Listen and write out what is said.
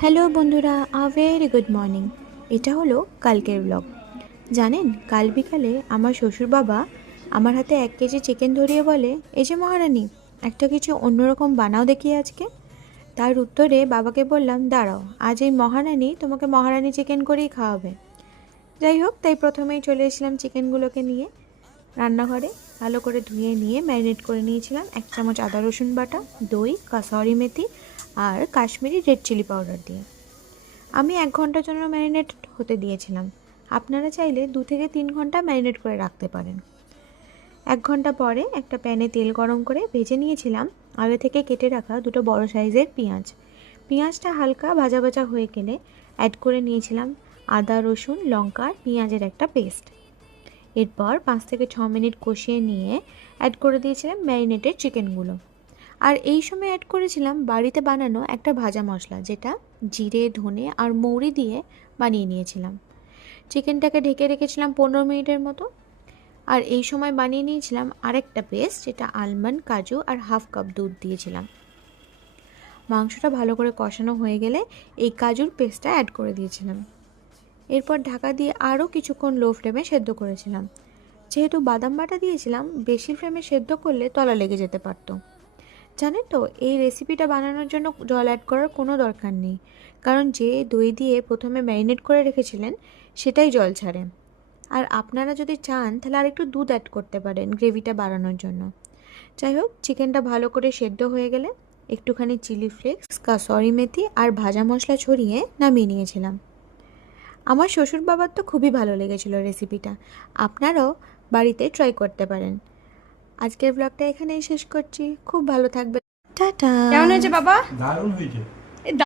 Hello বন্ধুরা, very good morning. এটা হলো কালকের ব্লগ। জানেন, কাল বিকালে আমার শ্বশুর বাবা আমার হাতে 1 কেজি চিকেন ধরিয়ে বলে, এই যে মহারানী, একটা কিছু অন্যরকম বানাও দেখি আজকে। তার উত্তরে বাবাকে বললাম, দাঁড়াও, আজ এই মহারানী তোমাকে মহারানী চিকেন করেই খাওয়াবে। যাই হোক, তাই প্রথমেই চলে এসেছিলাম চিকেনগুলোকে নিয়ে রান্নাঘরে। ভালো করে ধুয়ে নিয়ে ম্যারিনেট করে নিয়েছিলাম 1 চামচ আদা রসুন বাটা, দই, কাসুরি মেথি আর কাশ্মীরি রেড চিলি পাউডার দিয়ে। আমি 1 ঘন্টার জন্য ম্যারিনেট হতে দিয়েছিলাম। আপনারা চাইলে 2 থেকে 3 ঘন্টা ম্যারিনেট করে রাখতে পারেন। 1 ঘন্টা পরে একটা প্যানে তেল গরম করে ভেজে নিয়েছিলাম আগে থেকে কেটে রাখা দুটো বড় সাইজের পেঁয়াজ। পেঁয়াজটা হালকা ভাজা ভাজা হয়ে গেলে অ্যাড করে নিয়েছিলাম আদা রসুন লঙ্কা আর পেঁয়াজের একটা পেস্ট। এরপর 5 থেকে 6 মিনিট কষিয়ে নিয়ে অ্যাড করে দিয়েছিলাম ম্যারিনেটেড চিকেনগুলো। আর এই সময় অ্যাড করেছিলাম বাড়িতে বানানো একটা ভাজা মশলা, যেটা জিরে ধনে আর মৌরি দিয়ে বানিয়ে নিয়েছিলাম। চিকেনটাকে ঢেকে রেখেছিলাম 15 মিনিটের মতো। আর এই সময় বানিয়ে নিয়েছিলাম আরেকটা পেস্ট, যেটা আলমন্ড কাজু আর হাফ কাপ দুধ দিয়েছিলাম। মাংসটা ভালো করে কষানো হয়ে গেলে এই কাজুর পেস্টটা অ্যাড করে দিয়েছিলাম। এরপর ঢাকা দিয়ে আরও কিছুক্ষণ লো ফ্লেমে সেদ্ধ করেছিলাম। যেহেতু বাদাম বাটা দিয়েছিলাম, বেশি ফ্লেমে সেদ্ধ করলে তলা লেগে যেতে পারতো। জানেন তো, এই রেসিপিটা বানানোর জন্য জল অ্যাড করার কোনো দরকার নেই, কারণ যে দই দিয়ে প্রথমে ম্যারিনেট করে রেখেছিলেন সেটাই জল ছাড়ে। আর আপনারা যদি চান তাহলে আর একটু দুধ অ্যাড করতে পারেন গ্রেভিটা বাড়ানোর জন্য। যাই হোক, চিকেনটা ভালো করে সেদ্ধ হয়ে গেলে একটুখানি চিলি ফ্লেক্স, কাসুরি মেথি আর ভাজা মশলা ছড়িয়ে নামিয়ে নিয়েছিলাম। আমার শ্বশুর বাবার তো খুবই ভালো লেগেছিল রেসিপিটা। আপনারাও বাড়িতে ট্রাই করতে পারেন। আজকের ব্লগটা এখানেই শেষ করছি। খুব ভালো থাকবেন। টাটা। কেমন হয়েছে বাবা? দারুণ হয়েছে।